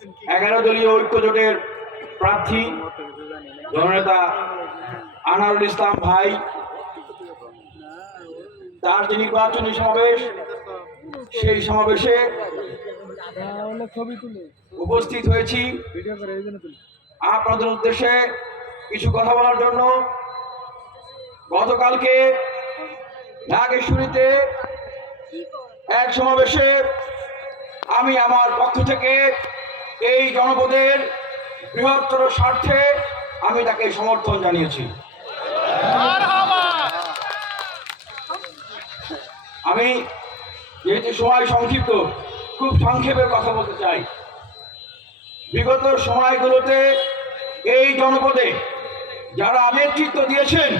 11 দলীয় ঐক্য জোটের প্রার্থী জননেতা আনারুল ইসলাম ভাই, তার যে নির্বাচনী সমাবেশ, সেই সমাবেশে উপস্থিত হয়েছি আপনাদের উদ্দেশ্যে কিছু কথা বলার জন্য। গতকালকে ঢাকেশ্বরীতে এক সমাবেশে আমি আমার পক্ষ থেকে এই জনপদের বৃহত্তর স্বার্থে আমি তাকে সমর্থন জানিয়েছি। আমি যেহেতু সময় সংক্ষিপ্ত, খুব সংক্ষেপে কথা বলতে চাই। বিগত সময়গুলোতে এই জনপদে যারা নেতৃত্ব দিয়েছেন,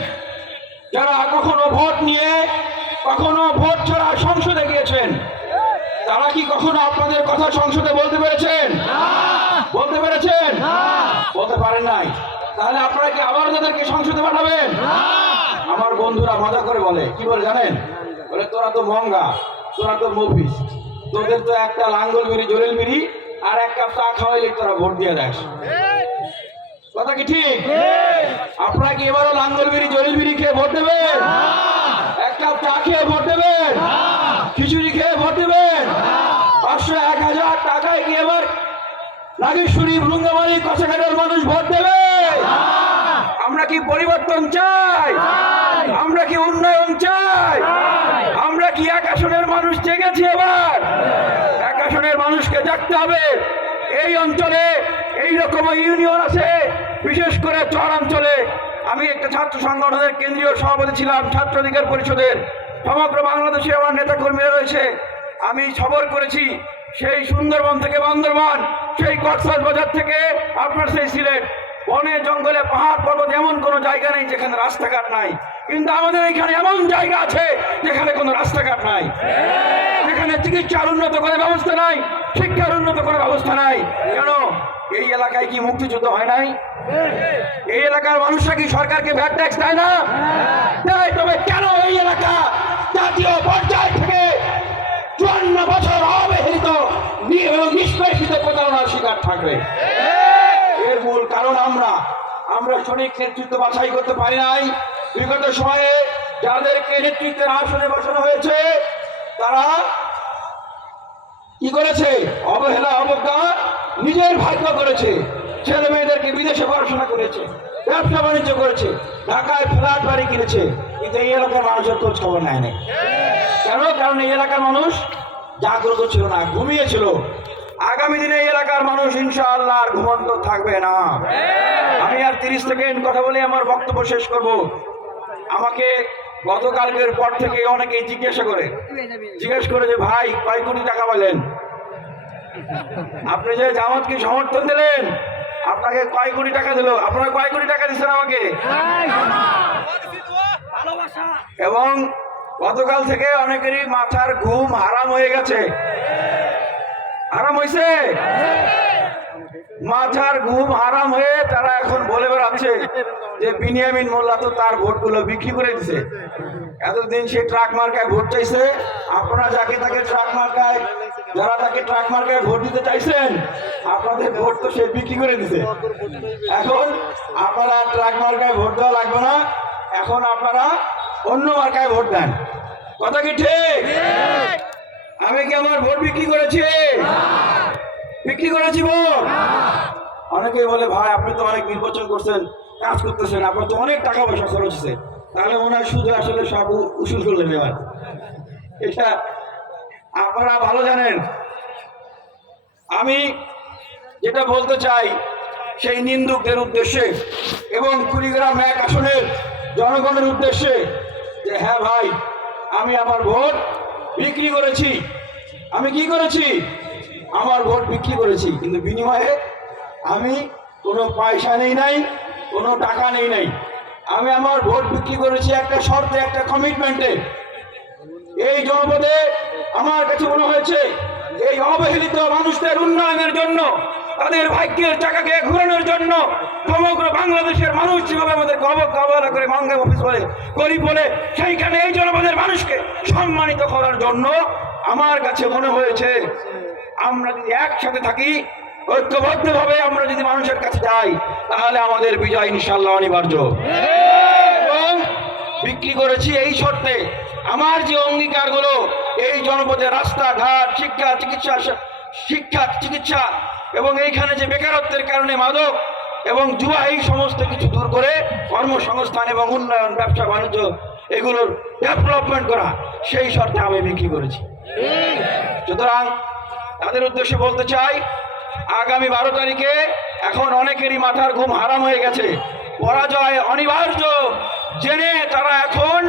যারা কখনো ভোট নিয়ে কখনো ভোট ছাড়া সংসদে গিয়েছেন, তারা কি কখনো আপনাদের কথা সংসদে বলতে পেরেছেন? বলতে পেরেছেন? বলতে পারেন নাই। তাহলে আপনারা কি আবার তাদেরকে সংসদে পাঠাবেন? আমার বন্ধুরা মজা করে বলে, কি বলে জানেন? বলে তোরা তো মঙ্গা, তোরা তো মফিস, তোদের তো একটা লাঙ্গল বিড়ি জরিল বিড়ি আর এক কাপ চা খাওয়াইলে তোরা ভোট দিয়ে দেয়। কথা কি ঠিক? আপনারা কি এবারও লাঙ্গল বিড়ি জরিল বিড়ি খেয়ে ভোট দেবেন? এক কাপ চা খেয়ে ভোট দেবেন? খিচুড়ি খেয়ে ভোট দেবেন? 500-1000 টাকায় কি এবার নাগেশ্বরী ভৃঙ্গামারি কষাঘাটের মানুষ ভোট দেবে? আমরা কি পরিবর্তন চাই? আমরা কি উন্নয়ন চাই? আমরা কি এক আসনের মানুষ জেগেছি? এবার এক আসনের মানুষকে জাগতে হবে। এই অঞ্চলে এইরকম ইউনিয়ন আছে, বিশেষ করে চরাঞ্চলে। আমি একটা ছাত্র সংগঠনের কেন্দ্রীয় সভাপতি ছিলাম, ছাত্র অধিকার পরিষদের। সমগ্র বাংলাদেশে আমার নেতা কর্মীরা রয়েছে। আমি সফর করেছি সেই সুন্দরবন থেকে বান্দরবান, সেই কক্সবাজার থেকে আপনার সেই সিলেট। বনে জঙ্গলে পাহাড় পর্বত এমন কোনো জায়গা নেই যেখানে রাস্তাঘাট নাই, কিন্তু আমাদের এখানে এমন জায়গা আছে যেখানে কোনো রাস্তাঘাট নাই, যেখানে চিকিৎসার উন্নত করে ব্যবস্থা নাই, শিক্ষার উন্নত করে ব্যবস্থা নাই। কেন? এই এলাকায় কি মুক্তিযুদ্ধ হয় নাই? এই এলাকার মানুষরা কি সরকারকে ভ্যাট ট্যাক্স দেয় না? দেয়। তবে কেন এই এলাকা জাতীয় পর্যায় থেকে 54 বছর অবহেলিত এবং নিষ্পেষিত প্রতারণার শিকার থাকবে? এর মূল কারণ আমরা সঠিক নেতৃত্ব বাছাই করতে পারি নাই। বিগত সময়ে যাদেরকে নেতৃত্বের আসনে বসানো হয়েছে তারা কি করেছে? অবহেলা, অবজ্ঞা, নিজের ভাগ্য করেছে। ছেলে মেয়েদেরকে বিদেশে পড়াশোনা করেছে, ব্যবসা বাণিজ্য করেছে, ঢাকায় ফ্ল্যাট বাড়ি কিনেছে, কিন্তু এই এলাকার মানুষের খোঁজ খবর নেয় না। কেন? কারণ এই এলাকার মানুষ জাগ্রত ছিল না, ঘুমিয়েছিল। আগামী দিনে এই এলাকার মানুষ ইনশাআল্লাহ আর ঘুমন্ত থাকবে না। আমি আর 30 সেকেন্ড কথা বলে আমার বক্তব্য শেষ করব। আমাকে গতকালকের পর থেকে অনেকেই জিজ্ঞেস করে যে ভাই কয় কোটি টাকা পেলেন? আপনি যে জামাতকে সমর্থন দিলেন, আপনাকে কয় কোটি টাকা দিল? আপনারা কয় কোটি টাকা দিচ্ছেন আমাকে? এবং গতকাল থেকে অনেকেরই মাথার ঘুম হারাম হয়ে গেছে। হারাম হয়েছে? মাথার ঘুম হারাম হয়ে তারা এখন বলে বেড়াচ্ছে যে বিনিয়ামিন মোল্লা তো তার ভোটগুলো বিক্রি করে দিছে। এতদিন সে ট্রাক মার্কায় ভোট চাইছে। আপনারা যারা তাকে ট্রাক মার্কায় ভোট দিতে চাইছেন, আপনাদের ভোট তো সে বিক্রি করে দিছে। এখন আপনারা ট্রাক মার্কায় ভোট দেওয়া লাগবে না, এখন আপনারা অন্য মার্কায় ভোট দেন। কথা কি ঠিক? আমি কি আমার ভোট বিক্রি করেছি? বিক্রি করেছি ভোট? অনেকেই বলে ভাই আপনি তো অনেক নির্বাচন করছেন, কাজ করতেছেন, আপনার তো অনেক টাকা পয়সা খরচ হচ্ছে, তাহলে মনে হয় শুধু আসলে সব উসুল করলেন। এবার এটা আপনারা ভালো জানেন। আমি যেটা বলতে চাই সেই নিন্দুকদের উদ্দেশ্যে এবং কুড়িগ্রাম 1 আসনের জনগণের উদ্দেশ্যে যে হ্যাঁ ভাই, আমি আমার ভোট বিক্রি করেছি। আমি কি করেছি? আমার ভোট বিক্রি করেছি, কিন্তু বিনিময়ে আমি কোনো পয়সা নেই নাই, কোনো টাকা নেই নাই। আমি আমার ভোট বিক্রি করেছি একটা শর্তে, একটা কমিটমেন্টে। এই জনপদে আমার কাছে মনে হয়েছে এই অবহেলিত মানুষদের উন্নয়নের জন্য, তাদের ভাগ্যের চাকাকে ঘোরানোর জন্য, সমগ্র বাংলাদেশের মানুষ যেভাবে আমাদেরকে অবহেলা করে মাঙ্গা অফিস বলে, গরিব বলে, সেইখানে এই জনপদের মানুষকে সম্মানিত করার জন্য আমার কাছে মনে হয়েছে আমরা যদি একসাথে থাকি ঐক্যবদ্ধভাবে আমরা যদি মানুষের কাছে যাই তাহলে আমাদের বিজয় ইনশাআল্লাহ অনিবার্য। এবং বিক্রি করেছি এই শর্তে, আমার যে অঙ্গীকারগুলো এই জনপদে রাস্তাঘাট, শিক্ষা চিকিৎসা এবং এইখানে যে বেকারত্বের কারণে মাদক এবং জুয়া, এই সমস্ত কিছু দূর করে কর্মসংস্থান এবং উন্নয়ন, ব্যবসা বাণিজ্য এগুলোর ডেভেলপমেন্ট করা, সেই শর্তে আমি বিক্রি করেছি। সুতরাং তাদের উদ্দেশ্যে বলতে চাই, আগামী 12 তারিখে এখন অনেকেরই মাথার ঘুম হারাম হয়ে গেছে, পরাজয় অনিবার্য জেনে তারা এখন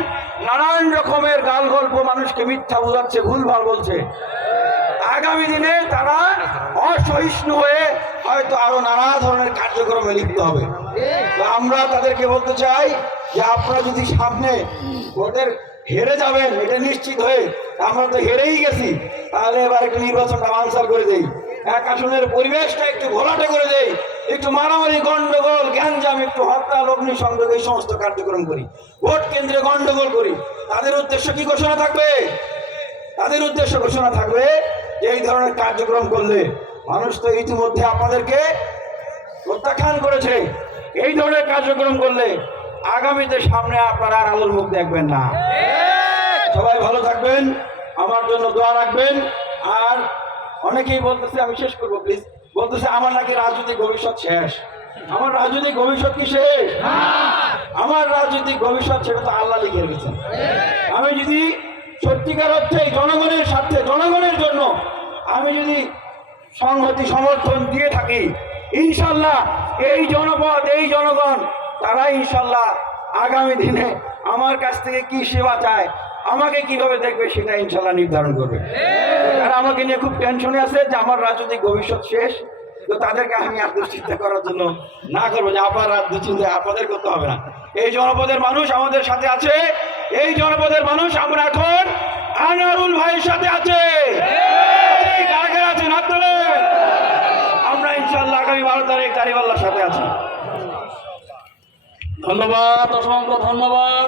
নানান রকমের গাল গল্প, মানুষকে মিথ্যা বোঝাচ্ছে, ভুলভাল বলছে। আগামী দিনে তারা অসহিষ্ণু হয়ে হয়তো আরো নানা ধরনের কার্যক্রমে লিপ্ত হবে। তো আমরা তাদেরকে বলতে চাই যে আপনারা যদি সামনে ওদের হেরে যাবেন এটা নিশ্চিত হয়ে, আমরা তো হেরেই গেছি, তাহলে এবার একটু নির্বাচনটা বানচাল করে দেই, এক আসনের পরিবেশটা একটু ঘোলাটে করে দেই, একটু মারামারি, গন্ডগোল, গ্যাঞ্জাম, একটু হত্যা, অগ্নিসংযোগ, এই সমস্ত কার্যক্রম করি, ভোট কেন্দ্রে গন্ডগোল করি। তাদের উদ্দেশ্য কি ঘোষণা থাকবে? তাদের উদ্দেশ্য ঘোষণা থাকবে যে এই ধরনের কার্যক্রম করলে, মানুষ তো ইতিমধ্যে আপনাদেরকে প্রত্যাখ্যান করেছে, এই ধরনের কার্যক্রম করলে আগামীতে সামনে আপনারা আর আলোর মুখ দেখবেন না। সবাই ভালো থাকবেন, আমার জন্য দোয়া রাখবেন। আর অনেকেই বলতেছে, আমি শেষ করবো প্লিজ, বলতেছে আমার নাকি রাজনৈতিক ভবিষ্যৎ শেষ। আমার রাজনৈতিক ভবিষ্যৎ কি শেষ? আমার রাজনৈতিক ভবিষ্যৎ সেটা তো আল্লাহ লিখে রেখেছেন। আমি যদি সত্যিকার অর্থে জনগণের স্বার্থে, জনগণের জন্য আমি যদি সংহতি সমর্থন দিয়ে থাকি, ইনশাল্লাহ এই জনপদ, এই জনগণ, তারা ইনশাল্লাহ আগামী দিনে আমার কাছ থেকে কি সেবা চায়, আমাকে কিভাবে দেখবে, সেটা ইনশাল্লাহ নির্ধারণ করবে। তারা আমাকে নিয়ে খুব টেনশনে আছে যে আমার রাজনৈতিক ভবিষ্যৎ শেষ। তো তাদেরকে আমি আর দুশ্চিন্তা করার জন্য না করবো যে আপনার দুশ্চিন্তা আপনাদের করতে হবে না। এই জনপদের মানুষ আমাদের সাথে আছে, এই জনপদের মানুষ আমরা এখন আনারুল ভাইয়ের সাথে আছে। আছেন আপনারা? আমরা ইনশাআল্লাহ আগামী 12 তারিখ কারিবাল্লার সাথে আছি। ধন্যবাদ, অসংখ্য ধন্যবাদ।